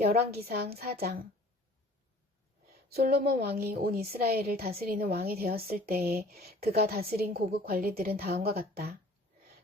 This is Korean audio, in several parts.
열왕기상 4장. 솔로몬 왕이 온 이스라엘을 다스리는 왕이 되었을 때에 그가 다스린 고급 관리들은 다음과 같다.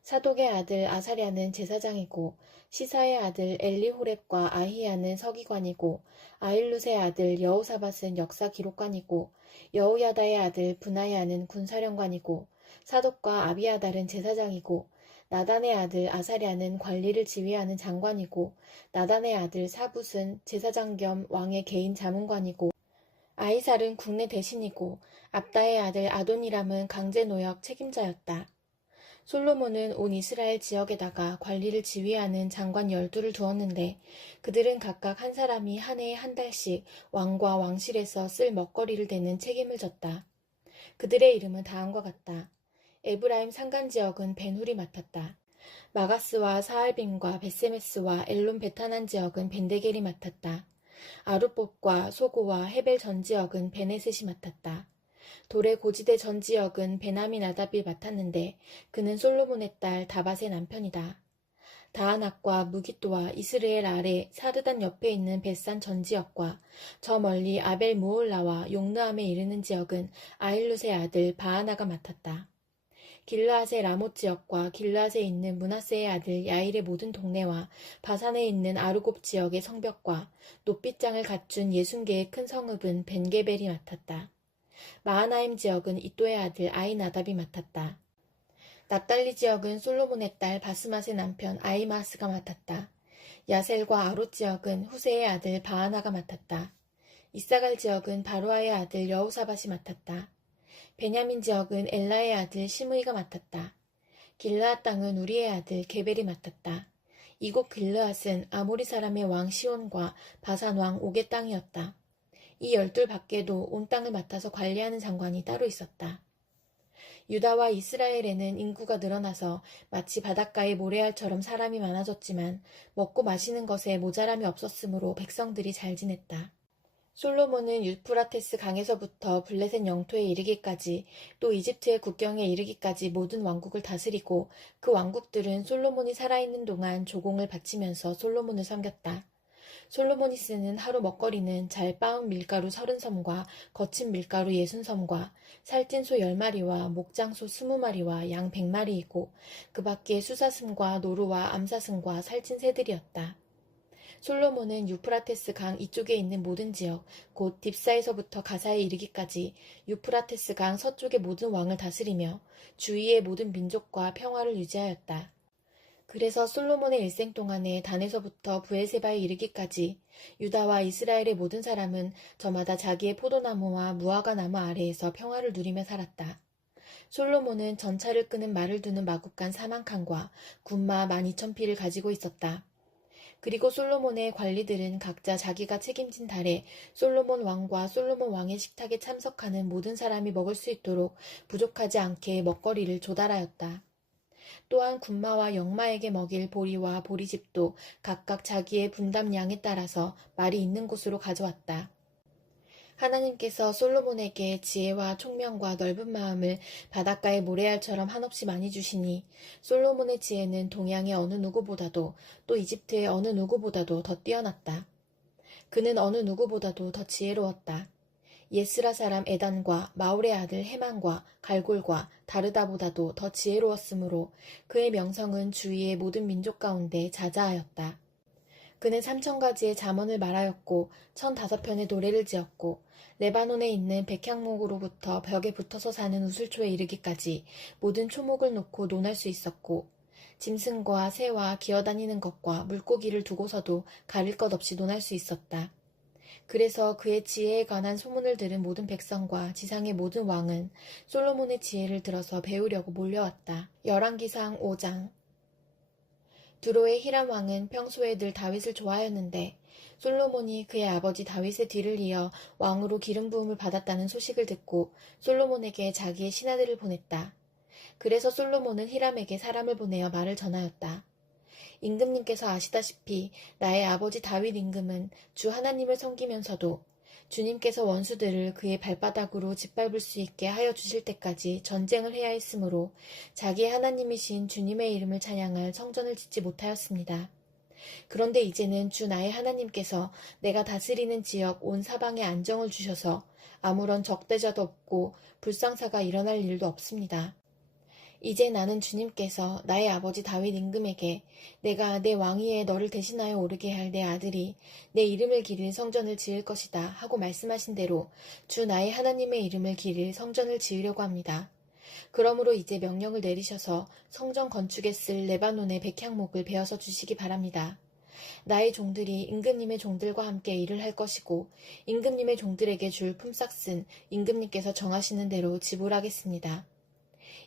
사독의 아들 아사랴는 제사장이고, 시사의 아들 엘리호렙과 아히야는 서기관이고, 아힐룻의 아들 여호사밧은 역사 기록관이고, 여호야다의 아들 브나야는 군사령관이고, 사독과 아비아달은 제사장이고, 나단의 아들 아사랴는 관리를 지휘하는 장관이고, 나단의 아들 사붓은 제사장 겸 왕의 개인 자문관이고, 아이살은 국내 대신이고, 압다의 아들 아도니람은 강제노역 책임자였다. 솔로몬은 온 이스라엘 지역에다가 관리를 지휘하는 장관 12를 두었는데, 그들은 각각 한 사람이 한 해에 한 달씩 왕과 왕실에서 쓸 먹거리를 대는 책임을 졌다. 그들의 이름은 다음과 같다. 에브라임 산간지역은 벤훌이 맡았다. 마가스와 사알빔과 벳세메스와 엘론 베타난 지역은 벤데겔이 맡았다. 아룻봇과 소고와 헤벨 전 지역은 베네셋이 맡았다. 돌의 고지대 전 지역은 베나미 나답이 맡았는데 그는 솔로몬의 딸 다밧의 남편이다. 다하낙과 무깃도와 이스르엘 아래 사르단 옆에 있는 벳산 전 지역과 저 멀리 아벨 무올라와 용르암에 이르는 지역은 아힐룻의 아들 바하나가 맡았다. 길르앗의 라못 지역과 길르앗에 있는 므낫세의 아들 야일의 모든 동네와 바산에 있는 아르곱 지역의 성벽과 높빗장을 갖춘 60개의 큰 성읍은 벤게벨이 맡았다. 마하나임 지역은 이또의 아들 아히나답이 맡았다. 납달리 지역은 솔로몬의 딸 바스맛의 남편 아히마스가 맡았다. 야셀과 아롯 지역은 후세의 아들 바하나가 맡았다. 이사갈 지역은 바로아의 아들 여호사밧이 맡았다. 베냐민 지역은 엘라의 아들 시므이가 맡았다. 길르앗 땅은 우리의 아들 게벨이 맡았다. 이곳 길르앗은 아모리 사람의 왕 시온과 바산 왕 옥의 땅이었다. 이 12 밖에도 온 땅을 맡아서 관리하는 장관이 따로 있었다. 유다와 이스라엘에는 인구가 늘어나서 마치 바닷가의 모래알처럼 사람이 많아졌지만 먹고 마시는 것에 모자람이 없었으므로 백성들이 잘 지냈다. 솔로몬은 유프라테스 강에서부터 블레셋 영토에 이르기까지 또 이집트의 국경에 이르기까지 모든 왕국을 다스리고 그 왕국들은 솔로몬이 살아있는 동안 조공을 바치면서 솔로몬을 섬겼다. 솔로몬이 쓰는 하루 먹거리는 잘 빻은 밀가루 30섬과 거친 밀가루 60섬과 살찐 소 10마리와 목장소 20마리와 양 100마리이고 그 밖에 수사슴과 노루와 암사슴과 살찐 새들이었다. 솔로몬은 유프라테스 강 이쪽에 있는 모든 지역, 곧 딥사에서부터 가사에 이르기까지 유프라테스 강 서쪽의 모든 왕을 다스리며 주위의 모든 민족과 평화를 유지하였다. 그래서 솔로몬의 일생 동안에 단에서부터 브엘세바에 이르기까지 유다와 이스라엘의 모든 사람은 저마다 자기의 포도나무와 무화과 나무 아래에서 평화를 누리며 살았다. 솔로몬은 전차를 끄는 말을 두는 마국간 4만 칸과 군마 12,000匹를 가지고 있었다. 그리고 솔로몬의 관리들은 각자 자기가 책임진 달에 솔로몬 왕과 솔로몬 왕의 식탁에 참석하는 모든 사람이 먹을 수 있도록 부족하지 않게 먹거리를 조달하였다. 또한 군마와 영마에게 먹일 보리와 보리집도 각각 자기의 분담량에 따라서 말이 있는 곳으로 가져왔다. 하나님께서 솔로몬에게 지혜와 총명과 넓은 마음을 바닷가의 모래알처럼 한없이 많이 주시니 솔로몬의 지혜는 동양의 어느 누구보다도 또 이집트의 어느 누구보다도 더 뛰어났다. 그는 어느 누구보다도 더 지혜로웠다. 예스라 사람 에단과 마올의 아들 헤만과 갈골과 다르다보다도 더 지혜로웠으므로 그의 명성은 주위의 모든 민족 가운데 자자하였다. 그는 3,000가지의 잠언을 말하였고 1,005편의 노래를 지었고 레바논에 있는 백향목으로부터 벽에 붙어서 사는 우슬초에 이르기까지 모든 초목을 놓고 논할 수 있었고 짐승과 새와 기어다니는 것과 물고기를 두고서도 가릴 것 없이 논할 수 있었다. 그래서 그의 지혜에 관한 소문을 들은 모든 백성과 지상의 모든 왕은 솔로몬의 지혜를 들어서 배우려고 몰려왔다. 열왕기상 5장. 두로의 히람 왕은 평소에 늘 다윗을 좋아하였는데 솔로몬이 그의 아버지 다윗의 뒤를 이어 왕으로 기름 부음을 받았다는 소식을 듣고 솔로몬에게 자기의 신하들을 보냈다. 그래서 솔로몬은 히람에게 사람을 보내어 말을 전하였다. 임금님께서 아시다시피 나의 아버지 다윗 임금은 주 하나님을 섬기면서도 주님께서 원수들을 그의 발바닥으로 짓밟을 수 있게 하여 주실 때까지 전쟁을 해야 했으므로 자기의 하나님이신 주님의 이름을 찬양할 성전을 짓지 못하였습니다. 그런데 이제는 주 나의 하나님께서 내가 다스리는 지역 온 사방에 안정을 주셔서 아무런 적대자도 없고 불상사가 일어날 일도 없습니다. 이제 나는 주님께서 나의 아버지 다윗 임금에게 내가 내 왕위에 너를 대신하여 오르게 할 내 아들이 내 이름을 기릴 성전을 지을 것이다 하고 말씀하신 대로 주 나의 하나님의 이름을 기릴 성전을 지으려고 합니다. 그러므로 이제 명령을 내리셔서 성전 건축에 쓸 레바논의 백향목을 베어서 주시기 바랍니다. 나의 종들이 임금님의 종들과 함께 일을 할 것이고 임금님의 종들에게 줄 품삯은 임금님께서 정하시는 대로 지불하겠습니다.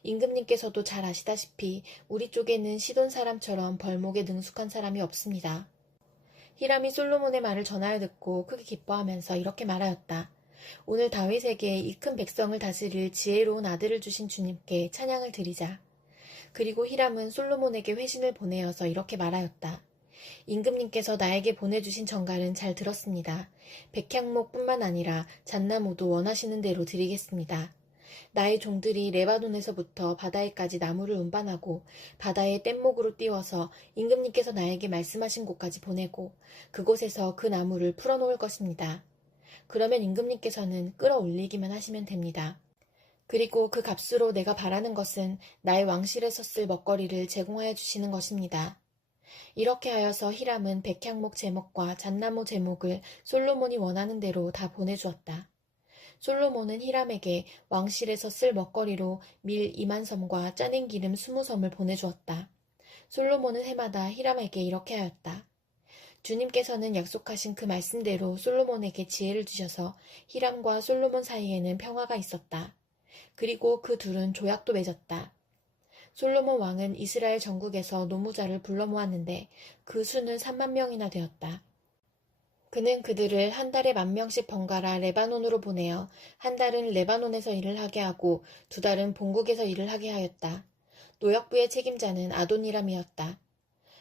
임금님께서도 잘 아시다시피 우리 쪽에는 시돈 사람처럼 벌목에 능숙한 사람이 없습니다. 히람이 솔로몬의 말을 전하여 듣고 크게 기뻐하면서 이렇게 말하였다. 오늘 다윗에게 이 큰 백성을 다스릴 지혜로운 아들을 주신 주님께 찬양을 드리자. 그리고 히람은 솔로몬에게 회신을 보내어서 이렇게 말하였다. 임금님께서 나에게 보내주신 전갈은 잘 들었습니다. 백향목뿐만 아니라 잣나무도 원하시는 대로 드리겠습니다. 나의 종들이 레바논에서부터 바다에까지 나무를 운반하고 바다에 뗏목으로 띄워서 임금님께서 나에게 말씀하신 곳까지 보내고 그곳에서 그 나무를 풀어놓을 것입니다. 그러면 임금님께서는 끌어올리기만 하시면 됩니다. 그리고 그 값으로 내가 바라는 것은 나의 왕실에서 쓸 먹거리를 제공하여 주시는 것입니다. 이렇게 하여서 히람은 백향목 제목과 잣나무 제목을 솔로몬이 원하는 대로 다 보내주었다. 솔로몬은 히람에게 왕실에서 쓸 먹거리로 밀 2만 섬과 짜낸 기름 20섬을 보내주었다. 솔로몬은 해마다 히람에게 이렇게 하였다. 주님께서는 약속하신 그 말씀대로 솔로몬에게 지혜를 주셔서 히람과 솔로몬 사이에는 평화가 있었다. 그리고 그 둘은 조약도 맺었다. 솔로몬 왕은 이스라엘 전국에서 노무자를 불러 모았는데 그 수는 3만 명이나 되었다. 그는 그들을 한 달에 10,000명씩 번갈아 레바논으로 보내어 한 달은 레바논에서 일을 하게 하고 2달은 본국에서 일을 하게 하였다. 노역부의 책임자는 아도니람이었다.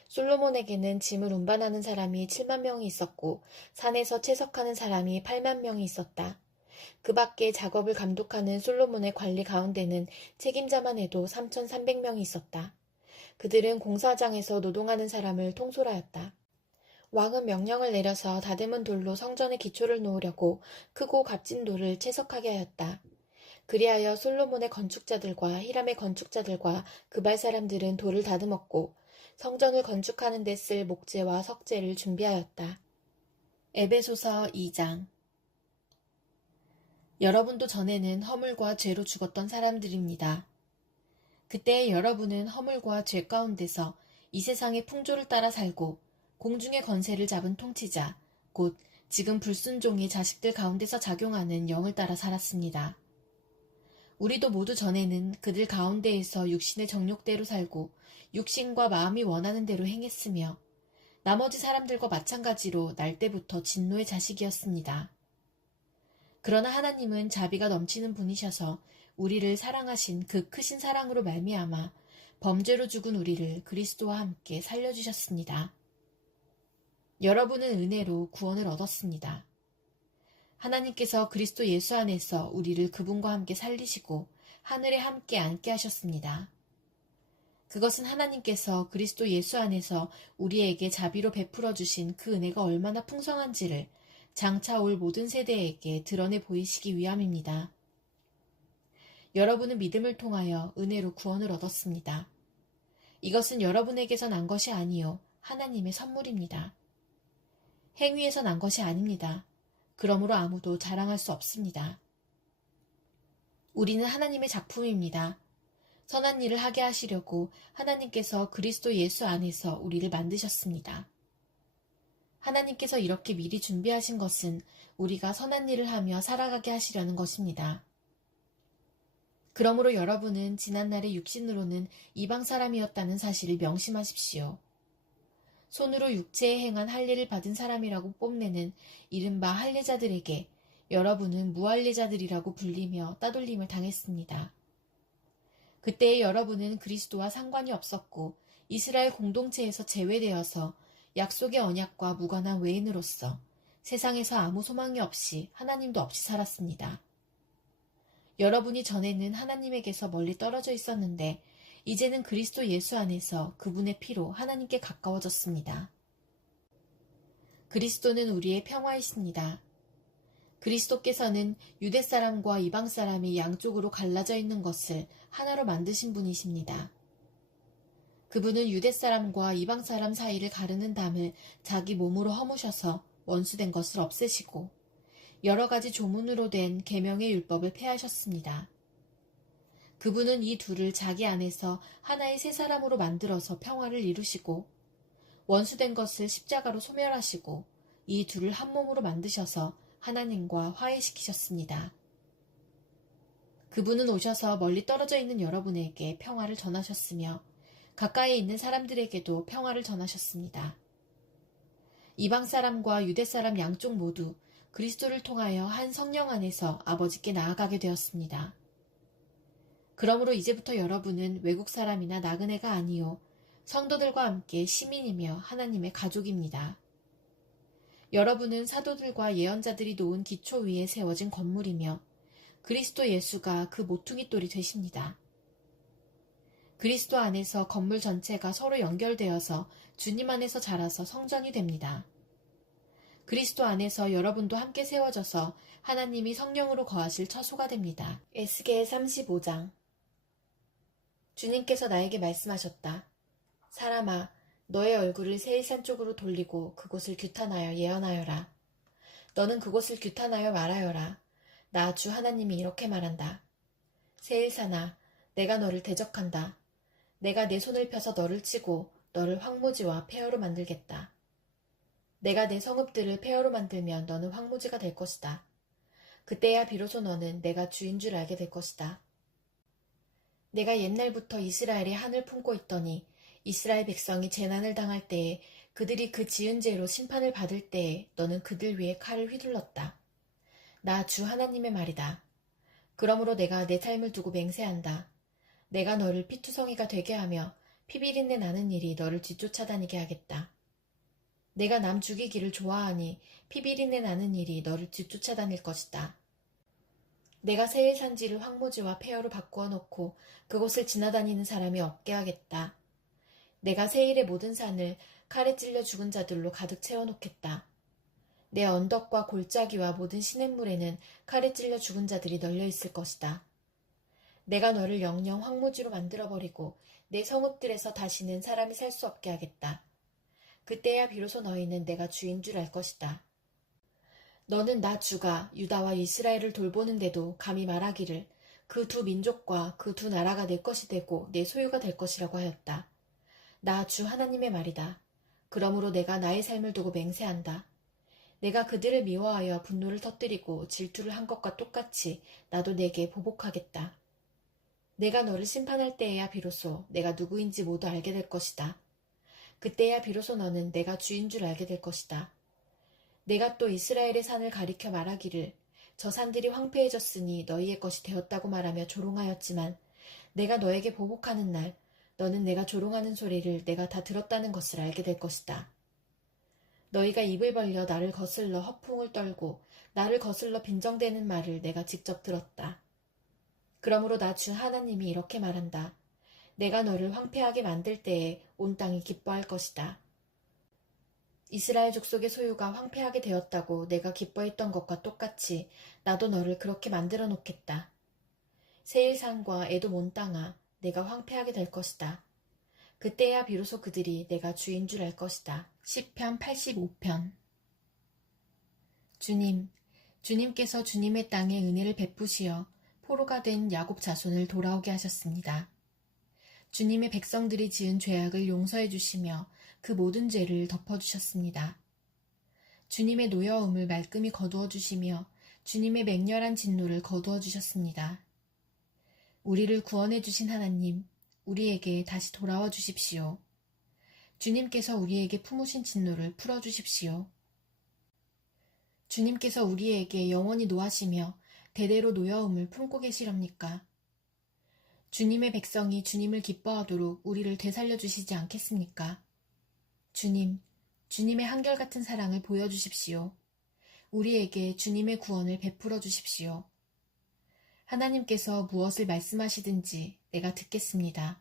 솔로몬에게는 짐을 운반하는 사람이 7만 명이 있었고 산에서 채석하는 사람이 8만 명이 있었다. 그 밖에 작업을 감독하는 솔로몬의 관리 가운데는 책임자만 해도 3,300명이 있었다. 그들은 공사장에서 노동하는 사람을 통솔하였다. 왕은 명령을 내려서 다듬은 돌로 성전의 기초를 놓으려고 크고 값진 돌을 채석하게 하였다. 그리하여 솔로몬의 건축자들과 히람의 건축자들과 그발 사람들은 돌을 다듬었고 성전을 건축하는 데 쓸 목재와 석재를 준비하였다. 에베소서 2장. 여러분도 전에는 허물과 죄로 죽었던 사람들입니다. 그때 여러분은 허물과 죄 가운데서 이 세상의 풍조를 따라 살고 공중의 권세를 잡은 통치자, 곧 지금 불순종의 자식들 가운데서 작용하는 영을 따라 살았습니다. 우리도 모두 전에는 그들 가운데에서 육신의 정욕대로 살고 육신과 마음이 원하는 대로 행했으며 나머지 사람들과 마찬가지로 날 때부터 진노의 자식이었습니다. 그러나 하나님은 자비가 넘치는 분이셔서 우리를 사랑하신 그 크신 사랑으로 말미암아 범죄로 죽은 우리를 그리스도와 함께 살려주셨습니다. 여러분은 은혜로 구원을 얻었습니다. 하나님께서 그리스도 예수 안에서 우리를 그분과 함께 살리시고 하늘에 함께 앉게 하셨습니다. 그것은 하나님께서 그리스도 예수 안에서 우리에게 자비로 베풀어 주신 그 은혜가 얼마나 풍성한지를 장차 올 모든 세대에게 드러내 보이시기 위함입니다. 여러분은 믿음을 통하여 은혜로 구원을 얻었습니다. 이것은 여러분에게서 난 것이 아니요 하나님의 선물입니다. 행위에서 난 것이 아닙니다. 그러므로 아무도 자랑할 수 없습니다. 우리는 하나님의 작품입니다. 선한 일을 하게 하시려고 하나님께서 그리스도 예수 안에서 우리를 만드셨습니다. 하나님께서 이렇게 미리 준비하신 것은 우리가 선한 일을 하며 살아가게 하시려는 것입니다. 그러므로 여러분은 지난날의 육신으로는 이방 사람이었다는 사실을 명심하십시오. 손으로 육체에 행한 할례를 받은 사람이라고 뽐내는 이른바 할례자들에게 여러분은 무할례자들이라고 불리며 따돌림을 당했습니다. 그때의 여러분은 그리스도와 상관이 없었고 이스라엘 공동체에서 제외되어서 약속의 언약과 무관한 외인으로서 세상에서 아무 소망이 없이 하나님도 없이 살았습니다. 여러분이 전에는 하나님에게서 멀리 떨어져 있었는데 이제는 그리스도 예수 안에서 그분의 피로 하나님께 가까워졌습니다. 그리스도는 우리의 평화이십니다. 그리스도께서는 유대 사람과 이방 사람이 양쪽으로 갈라져 있는 것을 하나로 만드신 분이십니다. 그분은 유대 사람과 이방 사람 사이를 가르는 담을 자기 몸으로 허무셔서 원수된 것을 없애시고 여러 가지 조문으로 된 계명의 율법을 폐하셨습니다. 그분은 이 둘을 자기 안에서 하나의 새 사람으로 만들어서 평화를 이루시고 원수된 것을 십자가로 소멸하시고 이 둘을 한 몸으로 만드셔서 하나님과 화해시키셨습니다. 그분은 오셔서 멀리 떨어져 있는 여러분에게 평화를 전하셨으며 가까이 있는 사람들에게도 평화를 전하셨습니다. 이방 사람과 유대 사람 양쪽 모두 그리스도를 통하여 한 성령 안에서 아버지께 나아가게 되었습니다. 그러므로 이제부터 여러분은 외국 사람이나 나그네가 아니요 성도들과 함께 시민이며 하나님의 가족입니다. 여러분은 사도들과 예언자들이 놓은 기초 위에 세워진 건물이며 그리스도 예수가 그 모퉁이 돌이 되십니다. 그리스도 안에서 건물 전체가 서로 연결되어서 주님 안에서 자라서 성전이 됩니다. 그리스도 안에서 여러분도 함께 세워져서 하나님이 성령으로 거하실 처소가 됩니다. 에스겔 35장. 주님께서 나에게 말씀하셨다. 사람아, 너의 얼굴을 세일산 쪽으로 돌리고 그곳을 규탄하여 예언하여라. 너는 그곳을 규탄하여 말하여라. 나 주 하나님이 이렇게 말한다. 세일산아, 내가 너를 대적한다. 내가 내 손을 펴서 너를 치고 너를 황무지와 폐허로 만들겠다. 내가 내 성읍들을 폐허로 만들면 너는 황무지가 될 것이다. 그때야 비로소 너는 내가 주인 줄 알게 될 것이다. 내가 옛날부터 이스라엘의 한을 품고 있더니 이스라엘 백성이 재난을 당할 때에 그들이 그 지은 죄로 심판을 받을 때에 너는 그들 위에 칼을 휘둘렀다. 나 주 하나님의 말이다. 그러므로 내가 내 삶을 두고 맹세한다. 내가 너를 피투성이가 되게 하며 피비린내 나는 일이 너를 뒤쫓아다니게 하겠다. 내가 남 죽이기를 좋아하니 피비린내 나는 일이 너를 뒤쫓아다닐 것이다. 내가 세일산지를 황무지와 폐허로 바꾸어 놓고 그곳을 지나다니는 사람이 없게 하겠다. 내가 세일의 모든 산을 칼에 찔려 죽은 자들로 가득 채워놓겠다. 내 언덕과 골짜기와 모든 시냇물에는 칼에 찔려 죽은 자들이 널려 있을 것이다. 내가 너를 영영 황무지로 만들어버리고 내 성읍들에서 다시는 사람이 살 수 없게 하겠다. 그때야 비로소 너희는 내가 주인 줄 알 것이다. 너는 나 주가 유다와 이스라엘을 돌보는데도 감히 말하기를 그 두 민족과 그 두 나라가 내 것이 되고 내 소유가 될 것이라고 하였다. 나 주 하나님의 말이다. 그러므로 내가 나의 삶을 두고 맹세한다. 내가 그들을 미워하여 분노를 터뜨리고 질투를 한 것과 똑같이 나도 내게 보복하겠다. 내가 너를 심판할 때에야 비로소 내가 누구인지 모두 알게 될 것이다. 그때야 비로소 너는 내가 주인 줄 알게 될 것이다. 내가 또 이스라엘의 산을 가리켜 말하기를 저 산들이 황폐해졌으니 너희의 것이 되었다고 말하며 조롱하였지만 내가 너에게 보복하는 날 너는 내가 조롱하는 소리를 내가 다 들었다는 것을 알게 될 것이다. 너희가 입을 벌려 나를 거슬러 허풍을 떨고 나를 거슬러 빈정대는 말을 내가 직접 들었다. 그러므로 나 주 하나님이 이렇게 말한다. 내가 너를 황폐하게 만들 때에 온 땅이 기뻐할 것이다. 이스라엘 족속의 소유가 황폐하게 되었다고 내가 기뻐했던 것과 똑같이 나도 너를 그렇게 만들어 놓겠다. 세일산과 에돔 온 땅아, 내가 황폐하게 될 것이다. 그때야 비로소 그들이 내가 주인 줄 알 것이다. 시편 85편. 주님, 주님께서 주님의 땅에 은혜를 베푸시어 포로가 된 야곱 자손을 돌아오게 하셨습니다. 주님의 백성들이 지은 죄악을 용서해 주시며 그 모든 죄를 덮어주셨습니다. 주님의 노여움을 말끔히 거두어 주시며 주님의 맹렬한 진노를 거두어 주셨습니다. 우리를 구원해 주신 하나님, 우리에게 다시 돌아와 주십시오. 주님께서 우리에게 품으신 진노를 풀어주십시오. 주님께서 우리에게 영원히 노하시며 대대로 노여움을 품고 계시렵니까? 주님의 백성이 주님을 기뻐하도록 우리를 되살려 주시지 않겠습니까? 주님, 주님의 한결같은 사랑을 보여주십시오. 우리에게 주님의 구원을 베풀어 주십시오. 하나님께서 무엇을 말씀하시든지 내가 듣겠습니다.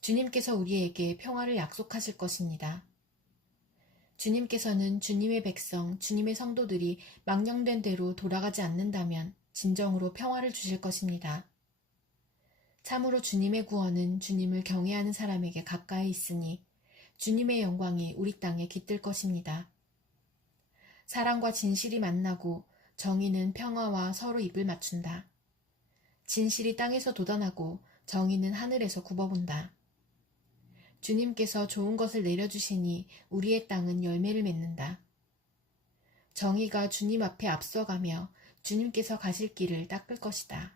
주님께서 우리에게 평화를 약속하실 것입니다. 주님께서는 주님의 백성, 주님의 성도들이 망령된 대로 돌아가지 않는다면 진정으로 평화를 주실 것입니다. 참으로 주님의 구원은 주님을 경외하는 사람에게 가까이 있으니 주님의 영광이 우리 땅에 깃들 것입니다. 사랑과 진실이 만나고 정의는 평화와 서로 입을 맞춘다. 진실이 땅에서 돋아나고 정의는 하늘에서 굽어본다. 주님께서 좋은 것을 내려주시니 우리의 땅은 열매를 맺는다. 정의가 주님 앞에 앞서가며 주님께서 가실 길을 닦을 것이다.